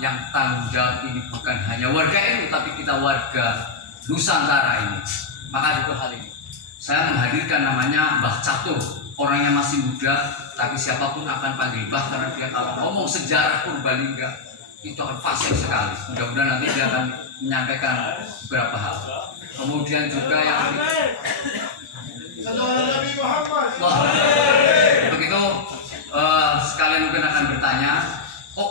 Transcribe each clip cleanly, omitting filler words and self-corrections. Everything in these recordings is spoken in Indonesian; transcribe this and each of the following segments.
yang tanggung jawab ini bukan hanya warga itu, tapi kita warga Nusantara ini. Maka itu hal ini saya menghadirkan namanya Mbah Catur, orangnya masih muda, tapi siapapun akan panggil Mbah karena dia kalau ngomong sejarah Purbalingga itu akan fasih sekali. Mudah-mudahan nanti dia akan menyampaikan beberapa hal. Kemudian juga yang begitu sekalian mungkin akan bertanya, kok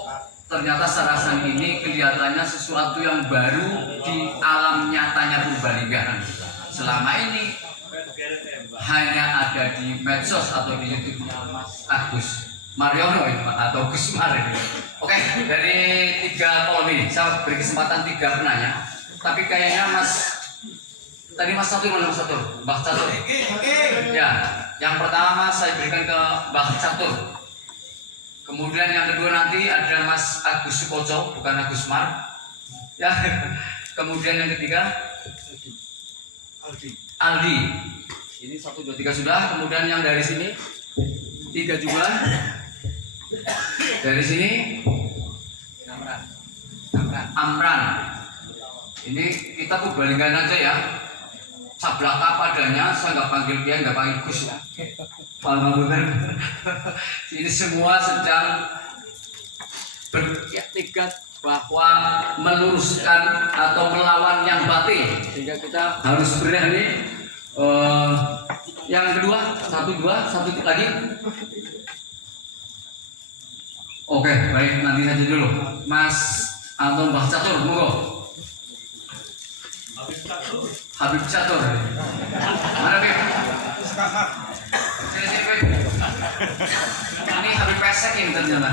ternyata Sarasan ini kelihatannya sesuatu yang baru di alam nyatanya Purbalingga. Selama ini hanya ada di medsos atau di YouTube-nya Mas Agus Mariono atau Gus Mar ini. Oke, dari 3 kolom ini saya beri kesempatan 3 penanya. Tapi kayaknya tadi Mas Catur mana Mas Catur? Mbah Catur. Ya, yang pertama saya berikan ke Mbah Catur. Kemudian yang kedua nanti ada Mas Agus Sukoco, bukan Agus Mar. Ya. Kemudian yang ketiga Aldi. Ini 1, 2, 3 sudah. Kemudian yang dari sini 3 juga. Dari sini Amran. Ini kita Purbalinggaan aja ya. Sablak apa adanya, saya nggak panggil dia, nggak panggil Gus ya. Ini semua sedang beriktikat bahwa meluruskan atau melawan yang batil, sehingga kita harus berani. Yang kedua, 1, 2, 1 lagi. Oke, baik, nanti saja dulu. Mas atau Mbah Catur, monggo. Habib Catur. Mana Beb? Sini Beb. Ini Habib Pesek ini ternyata.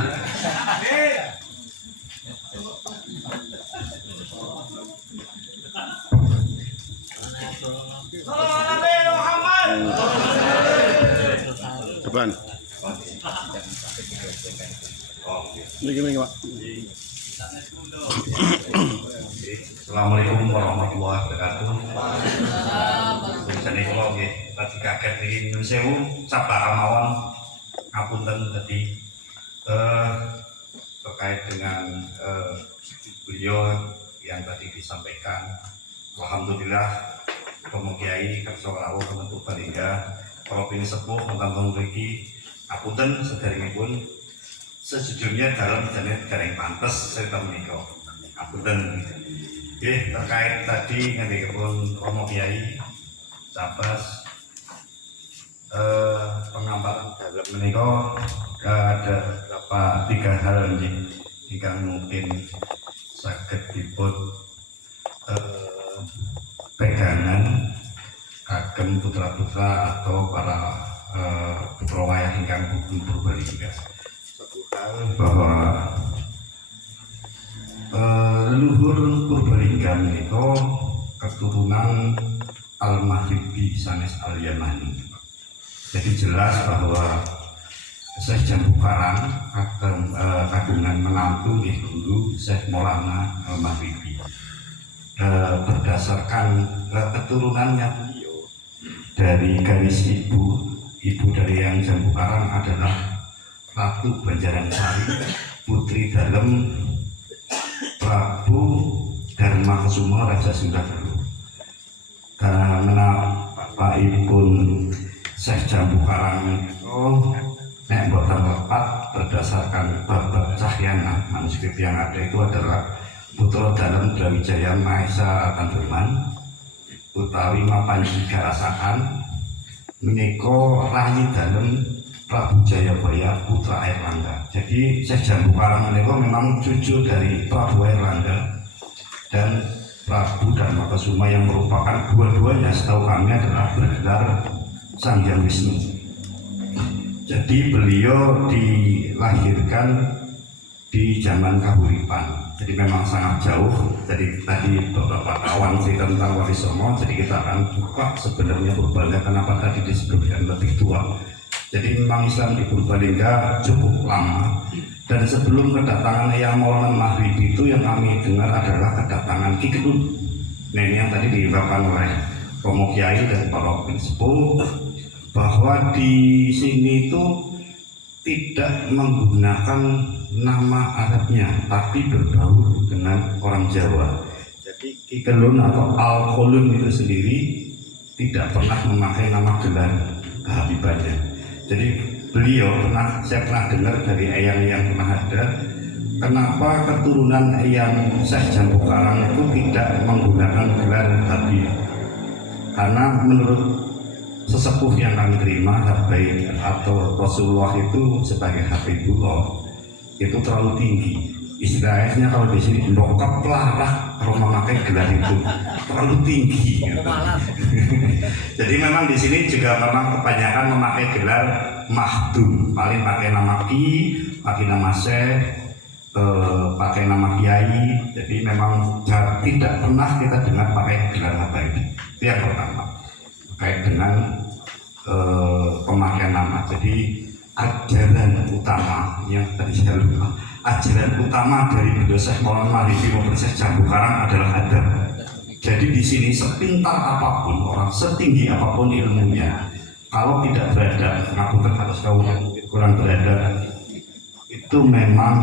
Depan. Begini Pak. Assalamualaikum warahmatullahi wabarakatuh. Jadi kalau tadi kaget ini nyun sewu sabar mawon ngapunten tadi terkait dengan beliau yang tadi disampaikan. Alhamdulillah Romo Kiai Kerso Rawuh Kementu Purbalingga kalau pilih sepuh tentang mriki apunten sederengipun sejujurnya dalam jenis gareng pantes serta menika apunten. Oke, terkait tadi ngendikipun Romo Kiai Cabas pengambaran dalam menika ada beberapa 3 hal yang mungkin saged dipun pegangan kagem putra-putra atau para putra wayah ingkang hukum Purbalingga. Satu hal bahwa leluhur Purbalingga menika keturunan Al-Maghribi sanes Al-Yamani. Jadi jelas bahwa Syekh Jambu Karang kagungan menantu nggih dulu Syekh Maulana Al-Maghribi. Berdasarkan keturunannya beliau dari garis ibu dari yang Jambu Karang adalah Ratu Banjaransari, putri dalem Prabu Darmakusuma Raja Sundadulu. Karena bapakipun Syekh Jambu Karang itu nek boten tepat berdasarkan bab Cahyana manuskrip yang ada itu adalah putra dalem Brawijaya Mahesa Tanduman utawi Mapanji Garasakan menika rayi dalem Prabu Jayabaya putra Airlangga. Jadi Syekh Jambu Karang menika memang cucu dari Prabu Airlangga dan Prabu Darmakusuma yang merupakan dua-duanya setahu kami adalah bergelar Sang Hyang Wisnu. Jadi beliau dilahirkan di zaman Kahuripan. Jadi memang sangat jauh. Jadi tadi beberapa kawan cerita tentang Wali Songo. Jadi kita akan buka sebenarnya Purbalingga kenapa tadi disebutkan lebih tua. Jadi memang Islam di Purbalingga cukup lama. Dan sebelum kedatangan Yang Maulana Maghribi itu yang kami dengar adalah kedatangan Ki Ketut. Nah ini yang tadi diungkapkan oleh Romo Kiai dan para sepuh bahwa di sini itu tidak menggunakan nama Arabnya, tapi berbaur dengan orang Jawa. Jadi Ki Kelun atau Al Kolun itu sendiri tidak pernah memakai nama gelar kehabibannya. Jadi beliau saya pernah dengar dari eyang yang pernah ada, kenapa keturunan eyang Syekh Jambu Karang itu tidak menggunakan gelar Habib. Karena menurut sesepuh yang kami terima, Habib atau Rasulullah itu sebagai Habibullah itu terlalu tinggi. Istilahnya kalau di sini bokap pelarah kalau memakai gelar itu terlalu tinggi. Gitu. Jadi memang di sini juga memang kebanyakan memakai gelar Mahdum, paling pakai nama Ki, pakai nama Syekh, pakai nama Kiai. Jadi memang tidak pernah kita dengar pakai gelar Habib. Itu yang pertama terkait dengan pemakaian nama. Jadi ajaran utama yang tadi saya lupa, ajaran utama dari beliau Syekh Maulana Malifi maupun Syekh Jambu Karang adalah adab. Jadi di sini sepintar apapun orang, setinggi apapun ilmunya, kalau tidak beradab, ngapunten atas kaum yang kurang beradab, itu memang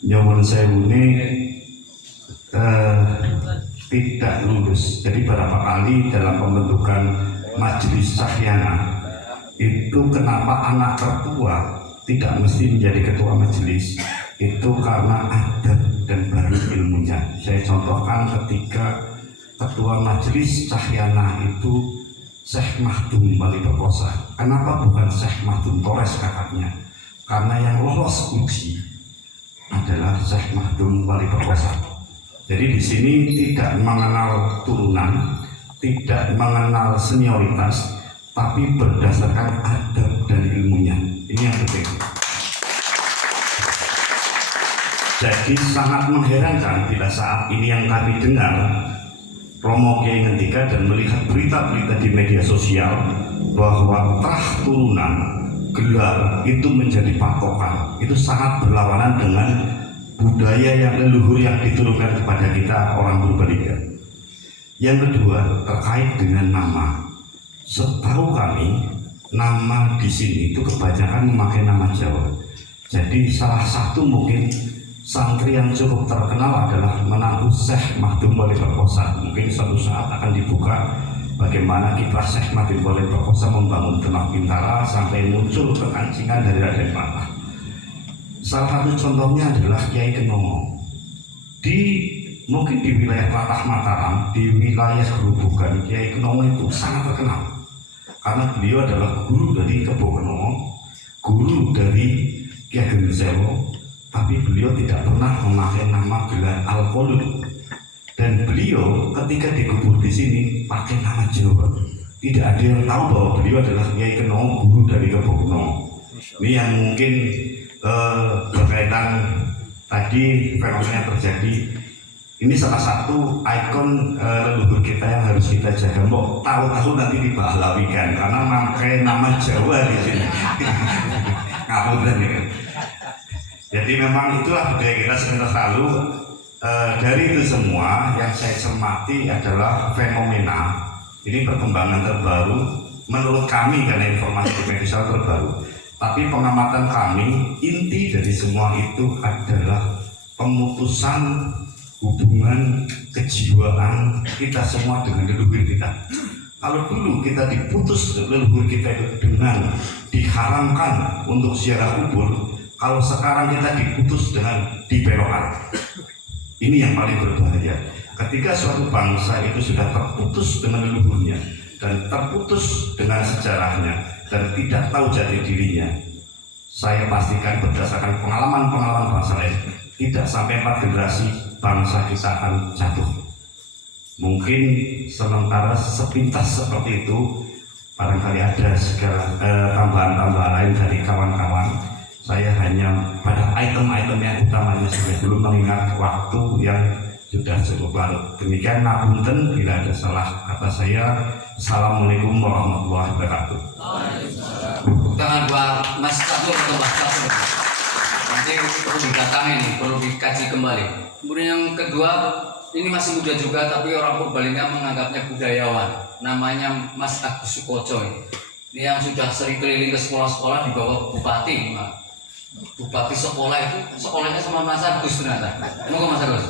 nyuwun sewune tidak lulus. Jadi beberapa kali dalam pembentukan majelis Sahyana itu kenapa anak tertua tidak mesti menjadi ketua majelis, itu karena adab dan baru ilmunya. Saya contohkan ketika ketua majelis Sahyana itu Syekh Mahdum Wali Perkosa. Kenapa bukan Syekh Mahdum Torres kakaknya? Karena yang lolos uji adalah Syekh Mahdum Wali Perkosa. Jadi di sini tidak mengenal turunan, tidak mengenal senioritas, tapi berdasarkan adab dan ilmunya. Ini yang penting. Jadi sangat mengherankan bila saat ini yang kami dengar Romo Kiai Ngendika dan melihat berita-berita di media sosial bahwa trah turunan gelar itu menjadi patokan. Itu sangat berlawanan dengan budaya yang leluhur yang diturunkan kepada kita orang Purbalingga. Yang kedua terkait dengan nama. Setahu kami, nama di sini itu kebanyakan memakai nama Jawa. Jadi salah satu mungkin santri yang cukup terkenal adalah menantu Syekh Mahdum Wali Perkosa. Mungkin suatu saat akan dibuka bagaimana kiprah Syekh Mahdum Wali Perkosa membangun Demak Bintara sampai muncul kekancingan dari Raden Patah. Salah satu contohnya adalah Kiai Kenomo. Mungkin di wilayah Patah Mataram, di wilayah Gerobogan, Kiai Kenomo itu sangat terkenal. Karena beliau adalah guru dari Kebo Kenomo, guru dari Ki Ageng Sewo, tapi beliau tidak pernah memakai nama gelar Al-Qolud. Dan beliau ketika dikubur di sini pakai nama Jawa. Tidak ada yang tahu bahwa beliau adalah Kiai Kenomo, guru dari Kebo Kenomo. Ini yang mungkin berkaitan tadi fenomena yang terjadi. Ini salah satu ikon leluhur kita yang harus kita jaga. Mbok tahu-tahu nanti dibahlawikan karena memakai nama Jawa di sini. Ngapunten ya. Jadi memang itulah budaya kita sebentar lalu. Dari itu semua yang saya cermati adalah fenomena. Ini perkembangan terbaru menurut kami karena informasi di media sosial terbaru. Tapi pengamatan kami, inti dari semua itu adalah pemutusan hubungan kejiwaan kita semua dengan leluhur kita. Kalau dulu kita diputus leluhur kita itu dengan diharamkan untuk ziarah kubur, kalau sekarang kita diputus dengan dibelokkan. Ini yang paling berbahaya. Ketika suatu bangsa itu sudah terputus dengan leluhurnya dan terputus dengan sejarahnya dan tidak tahu jati dirinya, saya pastikan berdasarkan pengalaman-pengalaman bangsa lain, tidak sampai 4 generasi bangsa kita akan jatuh. Mungkin sementara sepintas seperti itu, barangkali ada segala tambahan-tambahan lain dari kawan-kawan. Saya hanya pada item-item yang utamanya saja, belum mengingat waktu yang sudah cukup larut. Demikian, ngapunten bila ada salah kata saya. Assalamualaikum warahmatullahi wabarakatuh. Tangan buat Mas Catur atau Mas Catur. Nanti perlu didatangi nih, perlu dikaji kembali. Kemudian yang kedua, ini masih muda juga tapi orang Purbalingga menganggapnya budayawan. Namanya Mas Agus Sukoco. Ini yang sudah sering keliling ke sekolah-sekolah di bawah bupati, Pak. Bupati sekolah itu sekolahnya sama Mas Agus ternyata. Emang Mas Agus?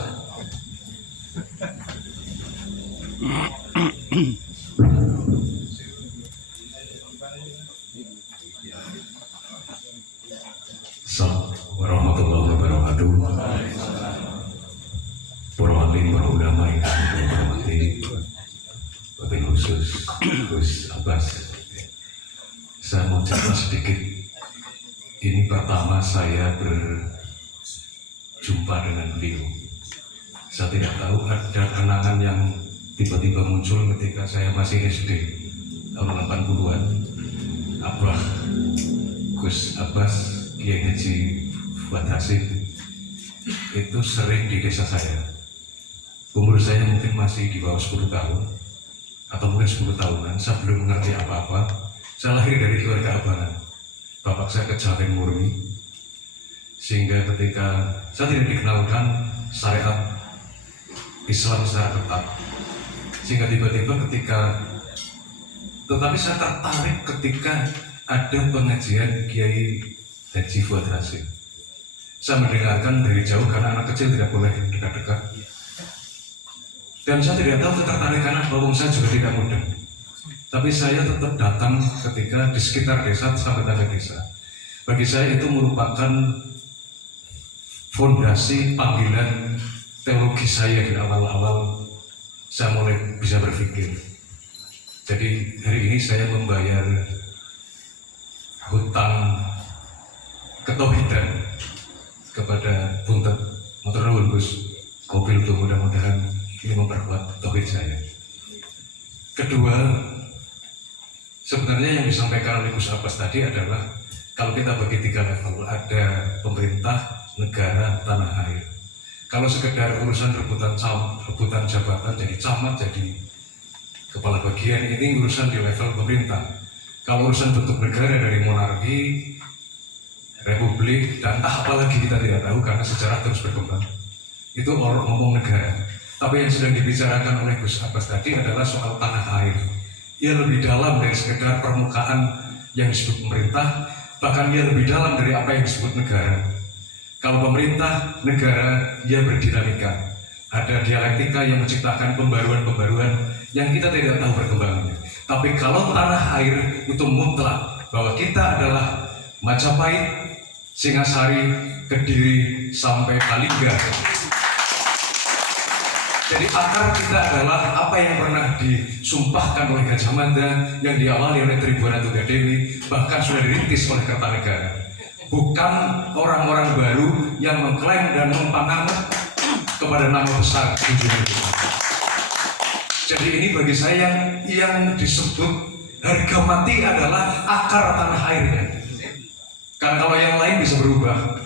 Assalamualaikum warahmatullahi wabarakatuh. Para alim, para ulama yang kami hormati, wabil khusus Gus Abbas. Saya mau cerita sedikit. Ini pertama saya berjumpa dengan beliau. Saya tidak tahu ada kenangan yang tiba-tiba muncul ketika saya masih SD tahun 80-an. Abah Gus Abbas Kiai Haji Fuad Hasim itu sering di desa saya. Umur saya mungkin masih di bawah 10 tahun atau mungkin 10 tahunan. Saya belum mengerti apa-apa. Saya lahir dari keluarga abangan. Bapak saya kejawen murni, sehingga ketika saya tidak dikenalkan syariat Islam secara ketat, sehingga tiba-tiba tetapi saya tertarik ketika ada pengajian Kiai Haji Fuad Hasim. Saya mendengarkan dari jauh karena anak kecil tidak boleh dekat-dekat. Dan saya tidak tahu ketertarikan apa, saya juga tidak muda. Tapi saya tetap datang ketika di sekitar desa sampai tangga desa. Bagi saya itu merupakan fondasi panggilan teologi saya di awal-awal saya mulai bisa berpikir. Jadi hari ini saya membayar hutang ketauhidan kepada Punten Motor Nuwun Gus Kopil itu, mudah-mudahan ini memperkuat tauhid saya. Kedua, sebenarnya yang disampaikan oleh Gus Abbas tadi adalah kalau kita bagi 3 level, ada pemerintah, negara, tanah air. Kalau sekedar urusan rebutan jabatan, jadi camat, jadi kepala bagian, ini urusan di level pemerintah. Kalau urusan bentuk negara dari monarki, republik, dan apalagi kita tidak tahu karena sejarah terus berkembang. Itu orang ngomong negara. Tapi yang sedang dibicarakan oleh Gus Abbas tadi adalah soal tanah air. Ia lebih dalam dari sekedar permukaan yang disebut pemerintah, bahkan ia lebih dalam dari apa yang disebut negara. Kalau pemerintah, negara, ia berdinamika. Ada dialektika yang menciptakan pembaruan-pembaruan yang kita tidak tahu perkembangannya. Tapi kalau tanah air itu mutlak, bahwa kita adalah Majapahit, Singasari, Kediri, sampai Kalingga. Jadi akar kita adalah apa yang pernah disumpahkan oleh Gajah Mada, yang diawali oleh Tribuana Tunggadewi, bahkan sudah dirintis oleh Kertanegara. Bukan orang-orang baru yang mengklaim dan mempanganut kepada nama besar junjungan kita. Jadi ini bagi saya yang disebut harga mati adalah akar tanah airnya. Karena kalau yang lain bisa berubah,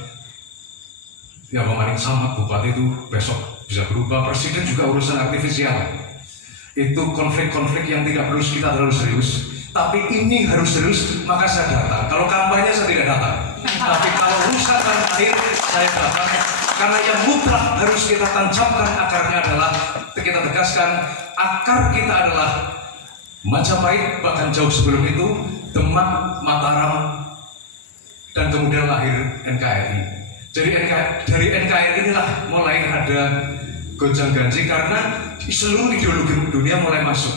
ya pemaning sama bupati itu besok bisa berubah, presiden juga urusan artifisial. Itu konflik-konflik yang tidak perlu kita terlalu serius. Tapi ini harus serius, maka saya datang. Kalau kampanye saya tidak datang. Tapi kalau urusan tanah air saya datang. Karena yang mutlak harus kita tancapkan akarnya adalah, kita tegaskan, akar kita adalah Majapahit, bahkan jauh sebelum itu Demak, Mataram, dan kemudian lahir NKRI. Jadi dari NKRI inilah mulai ada gonjang ganjing karena seluruh ideologi dunia mulai masuk.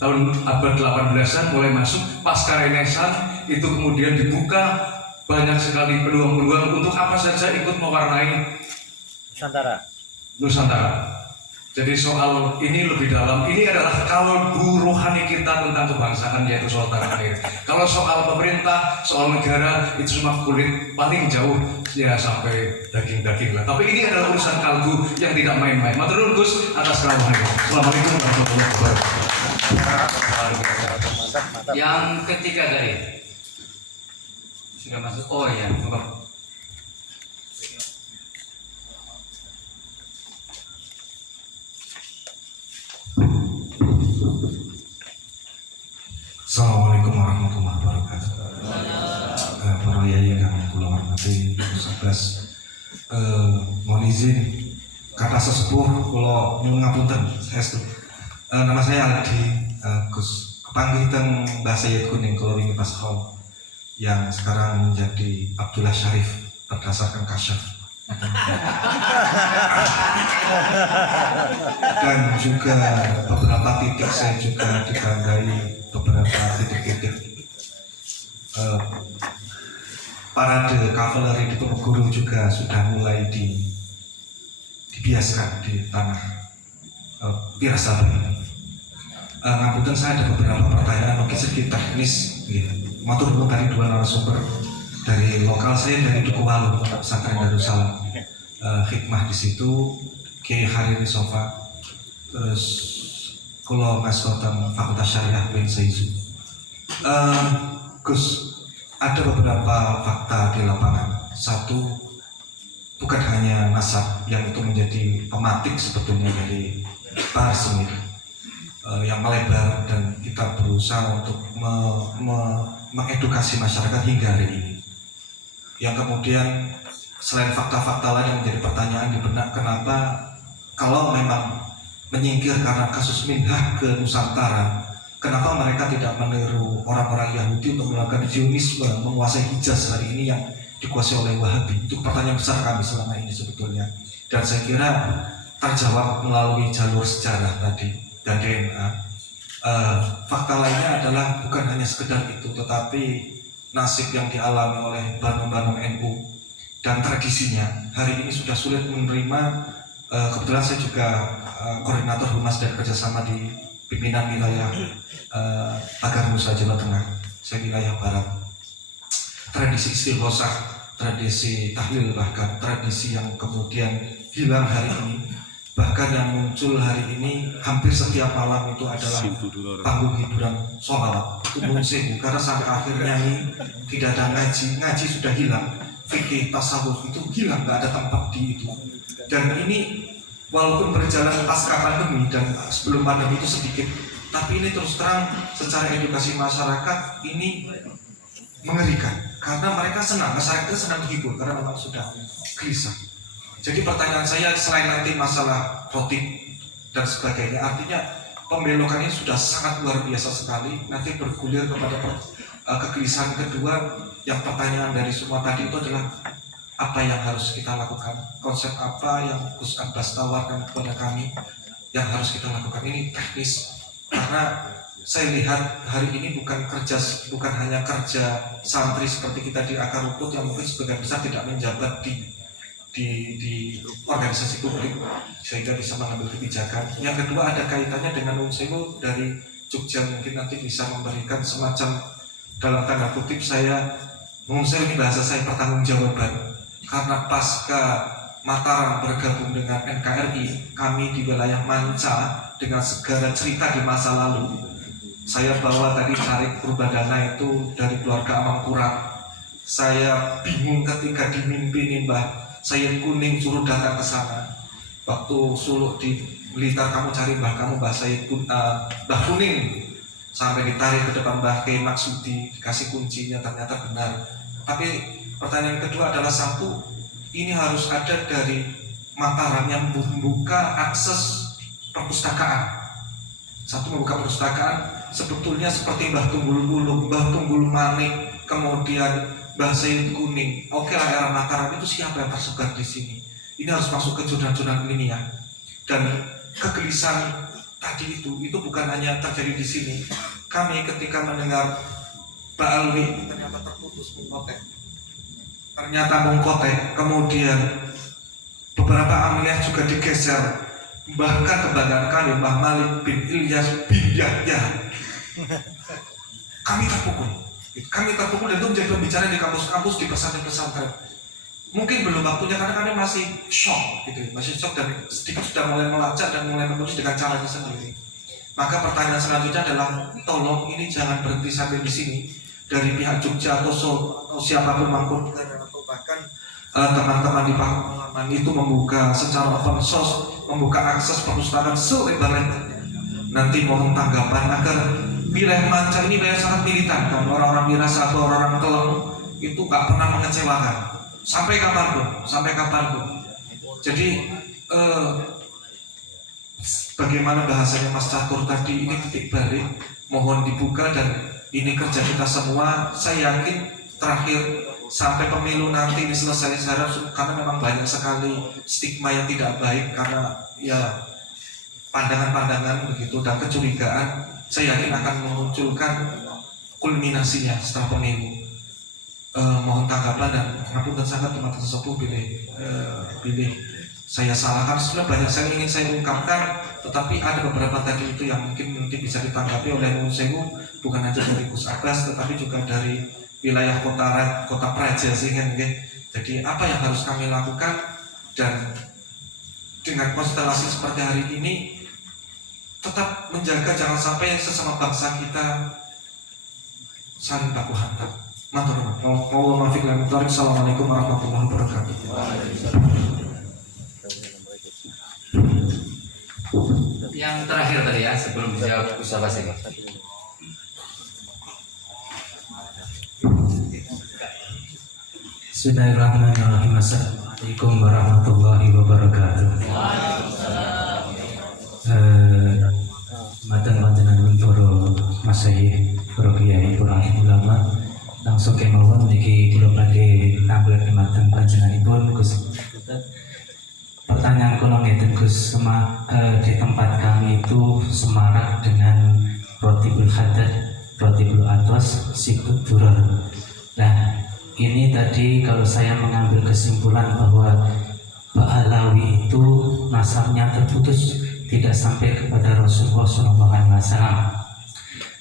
Tahun abad 18-an mulai masuk, pasca Renaissance itu kemudian dibuka banyak sekali peluang-peluang untuk apa saja ikut mewarnai Nusantara. Jadi soal ini lebih dalam, ini adalah kalbu rohani kita tentang kebangsaan, yaitu soal tanah air. Kalau soal pemerintah, soal negara, itu cuma kulit, paling jauh ya sampai daging-daging lah. Tapi ini adalah urusan kalbu yang tidak main-main. Matur nuwun Gus atas keramahnya. Assalamualaikum warahmatullahi wabarakatuh. Yang ketiga tadi sudah masuk. Oh ya, Assalamualaikum warahmatullahi wabarakatuh. Para yai yang kula hormati, Gus, mohon izin kata sesepuh kula nyuwun ngapunten saestu. Nama saya Aldi Gus panggih teng Mbah Sayyid Kuning kalau ini pas hall yang sekarang menjadi Abdullah Syarif berdasarkan kasyaf. Dan juga beberapa titik saya juga ditandai beberapa titik-titik parade kavaleri di Peneguru juga sudah mulai dibiaskan di tanah Wirasabar ini. Ngapunten, saya ada beberapa pertanyaan mungkin sedikit teknis gitu. Matur nuwun tadi dua narasumber dari lokal, saya dari Dukuwalu, Pesantren Darussalam. Hikmah di situ Kiai Hariri Sofa, terus Kulo Mas Kotem Fakultas Syariah Win Seizu. Gus, ada beberapa fakta di lapangan. Satu, bukan hanya nasab yang itu menjadi pematik sebetulnya dari Bahar Smith yang melebar, dan kita berusaha untuk mengedukasi masyarakat hingga hari ini. Yang kemudian selain fakta-fakta lain yang menjadi pertanyaan di benak, kenapa kalau memang menyingkir karena kasus Minhaj ke Nusantara, kenapa mereka tidak meniru orang-orang Yahudi untuk melakukan Zionisme, menguasai Hijaz hari ini yang dikuasai oleh Wahabi? Itu pertanyaan besar kami selama ini sebetulnya, dan saya kira terjawab melalui jalur sejarah tadi dan DNA. Fakta lainnya adalah bukan hanya sekedar itu, tetapi nasib yang dialami oleh Banu-Banu NU dan tradisinya hari ini sudah sulit menerima. Kebetulan saya juga koordinator humas dan kerjasama di pimpinan wilayah Pagar Nusa Jawa Tengah, saya wilayah barat. Tradisi istighosah, tradisi tahlil, bahkan tradisi yang kemudian hilang hari ini, bahkan yang muncul hari ini hampir setiap malam itu adalah panggung hiburan sholawat, itu mungkin karena sampai akhirnya ini tidak ada ngaji sudah hilang, fikih tasawuf itu hilang, nggak ada tempat di itu. Dan ini walaupun berjalan pasca pandemi dan sebelum pandemi itu sedikit, tapi ini terus terang secara edukasi masyarakat ini mengerikan, karena mereka senang, masyarakat senang dihibur karena memang sudah gelisah. Jadi pertanyaan saya, selain nanti masalah rotib dan sebagainya, artinya pembelokannya sudah sangat luar biasa sekali, nanti bergulir kepada kegelisahan kedua. Yang pertanyaan dari semua tadi itu adalah apa yang harus kita lakukan, konsep apa yang Gus Abbas tawarkan kepada kami yang harus kita lakukan. Ini teknis, karena saya lihat hari ini bukan hanya kerja santri seperti kita di akar rumput yang mungkin sebagian besar tidak menjabat di organisasi publik sehingga bisa mengambil kebijakan. Yang kedua, ada kaitannya dengan Unselu dari Jogja, mungkin nanti bisa memberikan semacam, dalam tanda kutip saya, Unselu ini bahasa saya pertanggungjawaban, karena pasca Mataram bergabung dengan NKRI, kami di wilayah Manca dengan segala cerita di masa lalu. Saya bawa tadi Syarif Purbadana itu dari keluarga Amangkurat. Saya bingung ketika dimimpini Mbah Sayyid Kuning suruh datang ke sana. Waktu suluk di Blitar, kamu cari mbah kamu, Mbah Sayyid Mbah Kuning, sampai ditarik ke depan Mbah Kiai Maksudi, dikasih kuncinya, ternyata benar. Tapi pertanyaan kedua adalah, satu, ini harus ada dari Mataram yang membuka akses perpustakaan. Satu, membuka perpustakaan sebetulnya seperti Mbah Tunggul Bulung, Mbah Tunggul Manik, kemudian Mbah Sayyid Kuning. Oke lah, era Mataram itu siapa yang tersebar di sini? Ini harus masuk ke jurnal-jurnal ilmiah. Dan kegelisahan tadi itu bukan hanya terjadi di sini. Kami ketika mendengar Pak Alwi ternyata terputus mengkotek, kemudian beberapa amliah juga digeser, bahkan kebanggaan kami Mbah Malik bin Ilyas bin Yahya. Kami terpukul dan itu menjadi pembicaraan di kampus-kampus, di pesantren-pesantren. Mungkin belum waktunya karena kami masih shock gitu, masih shock dan sedikit sudah mulai melacak dan mulai menulis dengan caranya sendiri. Maka pertanyaan selanjutnya adalah, tolong ini jangan berhenti sampai di sini. Dari pihak Jogja atau siapapun mangkut, atau bahkan teman-teman di Pahlawan itu membuka secara open source, membuka akses perpustakaan selebar-lebarnya. Nanti mohon tanggapan agar wilayah Manca ini wilayah sangat militan, dan orang-orang Wirasabar, orang-orang Keleng itu gak pernah mengecewakan sampai kapanpun. Jadi sebagaimana bahasanya Mas Catur tadi, ini titik balik, mohon dibuka dan ini kerja kita semua. Saya yakin terakhir sampai pemilu nanti ini selesai, saya harap, karena memang banyak sekali stigma yang tidak baik karena ya pandangan-pandangan begitu dan kecurigaan, saya yakin akan memunculkan kulminasinya setelah pemilu. Mohon tanggapan dan ngapunten sangat teman-teman sesepuh pilih saya salah, karena sebenarnya banyak yang ingin saya ungkapkan, tetapi ada beberapa tadi itu yang mungkin bisa ditanggapi oleh Nuwun Sewu, bukan hanya dari Gus Abbas tetapi juga dari wilayah kota Praja sehingga. Jadi apa yang harus kami lakukan, dan dengan konstelasi seperti hari ini tetap menjaga jangan sampai sesama bangsa kita saling baku hantam. Matur nuwun. Assalamualaikum warahmatullahi wabarakatuh. Yang terakhir tadi ya, sebelum dijawab Gus Abbas ini. Bismillahirrahmanirrahim. Assalamualaikum warahmatullahi wabarakatuh. Matan panjenengan para masayih, para kiai, para ulama, langsung kemawon niki kula badhe tampil dumateng panjenenganipun Gus. Pertanyaan kula ngeten Gus, di tempat kami itu semarak dengan rotibul haddad, rotibul atos, sikut duror. Nah, ini tadi kalau saya mengambil kesimpulan bahwa Pak Alawi itu nasabnya terputus, tidak sampai kepada Rasulullah SAW.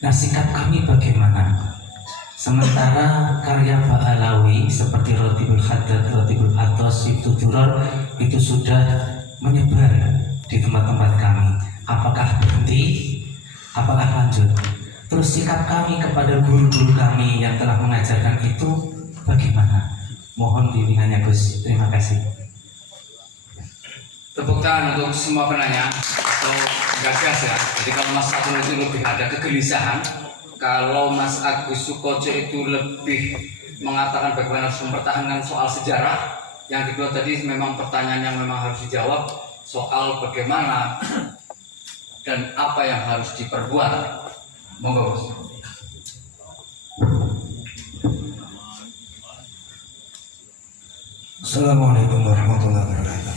Nah, sikap kami bagaimana? Sementara karya Pak Alawi seperti Rotibul Haddad, Rotibul Atos, Sikut Duror itu sudah menyebar di tempat-tempat kami. Apakah berhenti? Apakah lanjut? Terus sikap kami kepada guru-guru kami yang telah mengajarkan itu bagaimana? Mohon bimbingannya Gus. Terima kasih. Tepuk tangan untuk semua penanya atau gagas ya. Jadi kalau Mas Catur itu lebih ada kegelisahan, kalau Mas Agus Sukoco itu lebih mengatakan bagaimana harus mempertahankan soal sejarah. Yang kedua tadi memang pertanyaan yang memang harus dijawab soal bagaimana dan apa yang harus diperbuat. Monggo Gus. Assalamualaikum warahmatullahi wabarakatuh.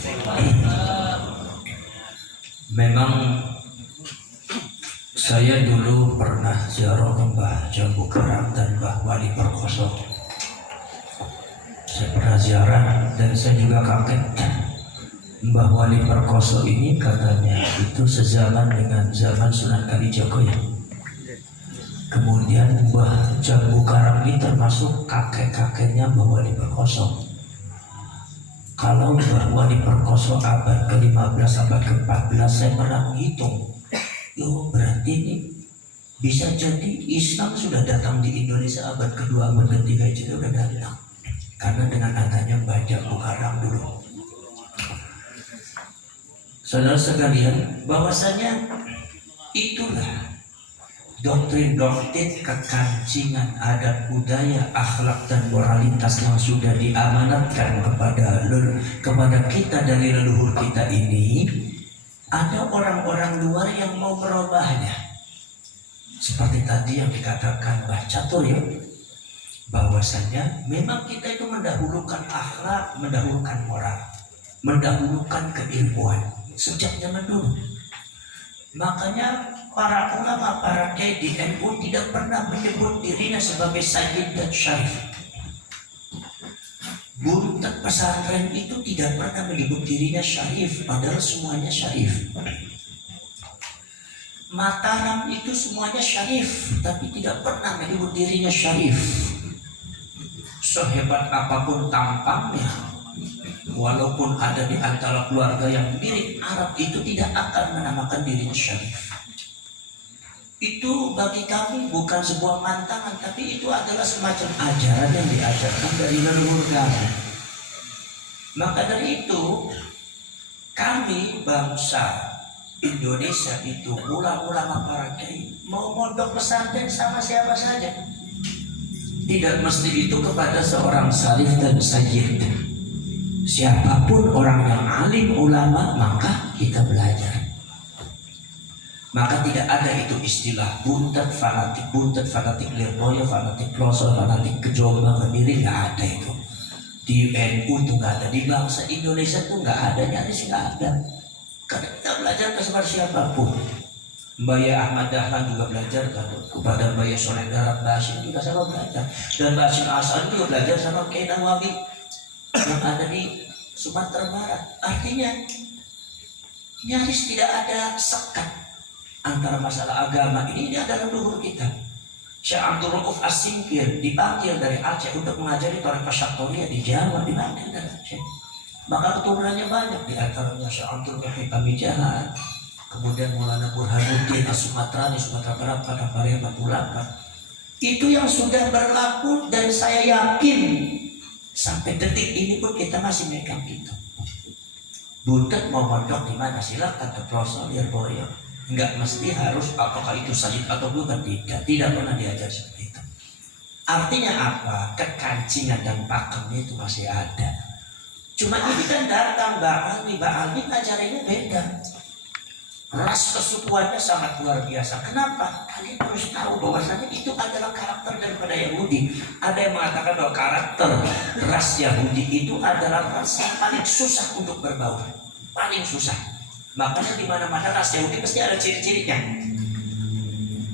Memang saya dulu pernah ziarah ke Mbah Jambu Karang dan Mbah Wali Perkoso. Saya pernah ziarah dan saya juga kaget. Mbah Wali Perkoso ini katanya itu sezaman dengan zaman Sunan Kalijaga ya. Kemudian Mbah Jambu Karang ini termasuk kakek-kakeknya Mbah Wali Perkoso. Kalau Mbah Wali Perkoso abad ke-15, abad ke-14, saya pernah menghitung. Yo, berarti ini bisa jadi Islam sudah datang di Indonesia abad kedua, abad ketiga itu sudah datang. Karena dengan adanya Mbah Jambu Karang dulu. Saudara sekalian, bahwasanya itulah doktrin-doktrin kekancingan adat budaya, akhlak dan moralitas yang sudah diamanatkan kepada kita dari leluhur kita ini. Ada orang-orang luar yang mau merubahnya. Seperti tadi yang dikatakan Mbah Catur ya, bahwasanya memang kita itu mendahulukan akhlak, mendahulukan moral, mendahulukan keilmuan sejak zaman dulu. Makanya para ulama, para kiai di NU tidak pernah menyebut dirinya sebagai sayyid dan syarif. Buntet pesantren itu tidak pernah menyebut dirinya syarif, padahal semuanya syarif. Mataram itu semuanya syarif, tapi tidak pernah menyebut dirinya syarif. Sehebat apapun tampangnya, walaupun ada di antara keluarga yang mirip Arab, itu tidak akan menamakan dirinya syarif. Itu bagi kami bukan sebuah pantangan, tapi itu adalah semacam ajaran yang diajarkan dari leluhur kami. Maka dari itu kami bangsa Indonesia itu ulama-ulama para kiai mau mondok pesantren sama siapa saja. Tidak mesti itu kepada seorang salif dan sayyid. Siapapun orang yang alim ulama maka kita belajar. Maka tidak ada itu istilah buntet fanatik Lirboyo, fanatik Ploso, fanatik Kejoma, Kediri, nggak ada itu. Di NU itu nggak ada, di bangsa Indonesia itu nggak ada, nyaris nggak ada. Karena kita belajar kepada siapapun. Mbaya Ahmad Dahlan juga belajar kepada Mbaya Soleh Darat Basim juga sama belajar, dan Basim Asal juga belajar sama Kiai Nawawi yang ada di Sumatera Barat. Artinya nyaris tidak ada sekat antara masalah agama ini adalah leluhur kita. Syekh Abdul Rauf As-Singkir dipanggil dari Aceh untuk mengajari Thariqah Syattoriyah di Jawa, dipanggil dari Aceh. Maka keturunannya banyak, di antaranya Syekh Abdul Wahid Pamijahan, kemudian Maulana Burhanuddin As-Sumatrani, Sumatera Barat pada Varian Mapulakan. Itu yang sudah berlaku, dan saya yakin sampai detik ini pun kita masih megang itu. Buntet mau mondok di mana silakan ke Ploso, Lirboyo. Enggak mesti harus apakah itu sajid atau bukan, tidak pernah diajar seperti itu. Artinya apa? Kekancingan dan pakemnya itu masih ada. Cuma ini kan datang Mbak Almi ajarannya beda. Ras kesukuannya sangat luar biasa. Kenapa? Kalian harus tahu bahwasanya itu adalah karakter daripada Yahudi. Ada yang mengatakan bahwa karakter ras Yahudi itu adalah ras yang paling susah untuk berbaur, paling susah. Makanya di mana-mana ras Yahudi pasti ada ciri-cirinya.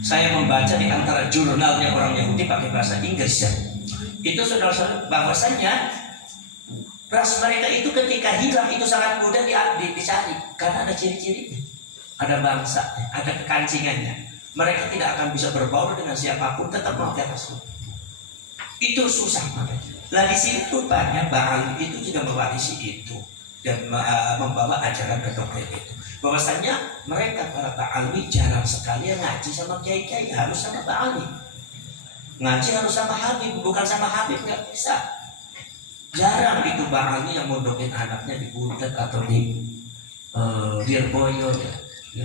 Saya membaca di antara jurnalnya orang Yahudi pakai bahasa Inggris ya. Itu saudara-saudara bahwasanya ras mereka itu ketika hilang itu sangat mudah dicari karena ada ciri-cirinya, ada bangsanya, ada kekancingannya. Mereka tidak akan bisa berbaur dengan siapapun, tetap memakai ras. Itu susah makanya. Lah di sini rupanya Ba'al itu juga mewarisi itu dan membawa ajaran dan doktrin itu. Bahwasanya mereka para Ba'alwi jarang sekali ngaji sama kiai-kiai, harus sama Ba'alwi. Ngaji harus sama Habib, bukan sama Habib nggak bisa. Jarang itu Ba'alwi yang mondokin anaknya di Buntet atau di Lirboyo ya.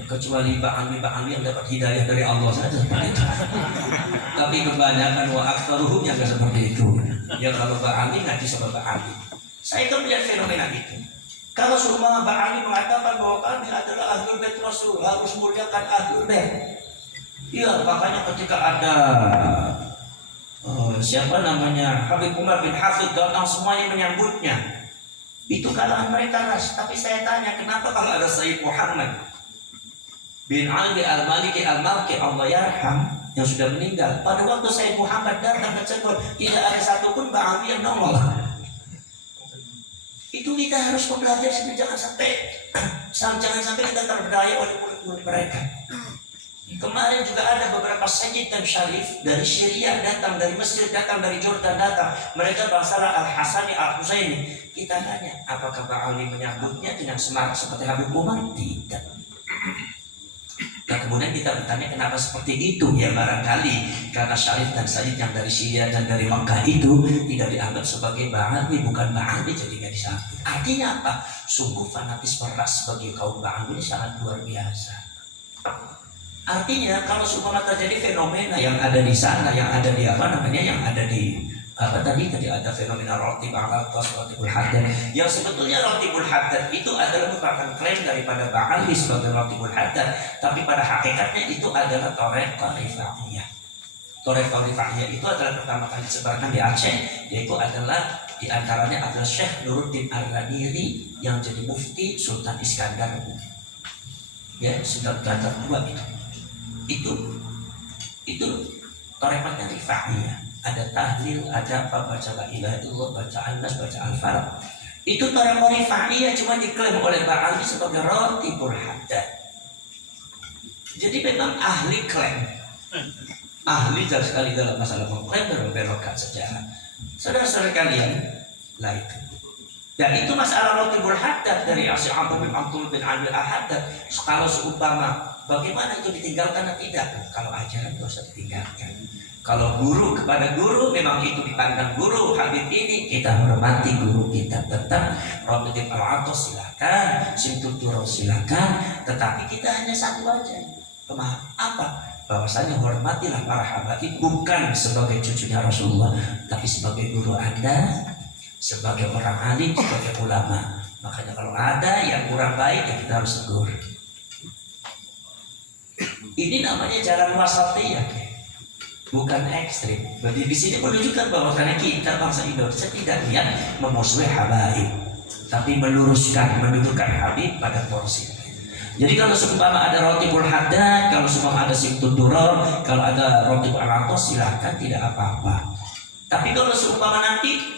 Kecuali Ba'alwi yang dapat hidayah dari Allah saja seperti itu. Tapi kebanyakan wa aktsaruhum yang nggak seperti itu. Ya kalau Ba'alwi ngaji sama Ba'alwi. Saya kan melihat fenomena itu. Kalau semua Ba'alwi mengatakan bahwa kami adalah Ahlul Bait Rasul, harus muliakan Ahlul Bait. Iya, makanya ketika ada siapa namanya Habib Umar bin Hafid datang, semuanya menyambutnya. Itu kalangan mereka ras. Tapi saya tanya, kenapa kalau ada Sayyid Muhammad bin Ali Al-Maliki Al-Malki Allah yarham yang sudah meninggal, pada waktu Sayyid Muhammad datang ke Cirebon tidak ada satupun Ba'alwi yang nongol. Itu kita harus mempelajari sendiri, jangan sampai kita terdaya oleh murid-murid mereka. Kemarin juga ada beberapa sayyid dan syarif dari Syria datang, dari Mesir datang, dari Jordan datang. Mereka bersalah Al-Hasani, Al-Husaini. Kita tanya, apakah Ba'alwi menyambutnya dengan semarak seperti Habib Umar? Tidak. Nah kemudian kita bertanya kenapa seperti itu? Ya barangkali karena syarif dan sayyid yang dari Syria dan dari Makkah itu tidak dianggap sebagai Ba'alwi, bukan Ba'alwi, jadi nggak disambut. Artinya apa? Sungguh fanatisme ras bagi kaum Ba'alwi sangat luar biasa. Artinya kalau seumpama terjadi fenomena yang ada di sana, yang ada di yang ada di tadi ada fenomena Ratib al-Atas, Ratibul Haddad, yang sebetulnya Ratibul Haddad itu adalah merupakan klaim daripada Ba'alwi sebagai Ratibul Haddad, tapi pada hakikatnya itu adalah Thariqah Rifa'iyah. Thariqah Rifa'iyah itu adalah pertama kali disebarkan di Aceh, yaitu adalah di antaranya adalah Syekh Nuruddin Ar-Radiri yang jadi mufti Sultan Iskandar. Ya, Sultan Iskandar II itu Thariqahnya Rifa'iyah. Ada tahlil, ada apa, baca la ilaha illallah, baca an-nas, baca al-falaq. Itu Thariqah Rifa'iyah cuma diklaim oleh Ba'alwi sebagai Ratibul Haddad. Jadi memang ahli klaim, ahli sekali dalam masalah mengklaim dan membelokkan sejarah. Saudara-saudara kalian, lah itu. Dan itu masalah Ratibul Haddad dari Asyik Abdul bin Abdul Haddad. Kalau seumpama bagaimana itu ditinggalkan atau tidak? Kalau ajaran itu harus ditinggalkan. Kalau guru kepada guru memang itu dipandang guru Habib ini, kita hormati guru kita, tetap Ratib al-Atas silakan, Simtud Durau silakan, tetapi kita hanya satu aja. Pemaham apa? Bahwasanya hormatilah para habaib bukan sebagai cucunya Rasulullah, tapi sebagai guru Anda, sebagai orang alim, sebagai ulama. Makanya kalau ada yang kurang baik ya kita harus tegur. Ini namanya jalan wasatiyah, bukan ekstrim. Berarti di sini menunjukkan bahwa kita bangsa Indonesia tidak niat memusuhi habaib, tapi meluruskan, mendudukkan Habib pada porsi. Jadi kalau seumpama ada rotibul haddad, kalau seumpama ada simtud duror, kalau ada rotibul alatos, silahkan, tidak apa-apa. Tapi kalau seumpama nanti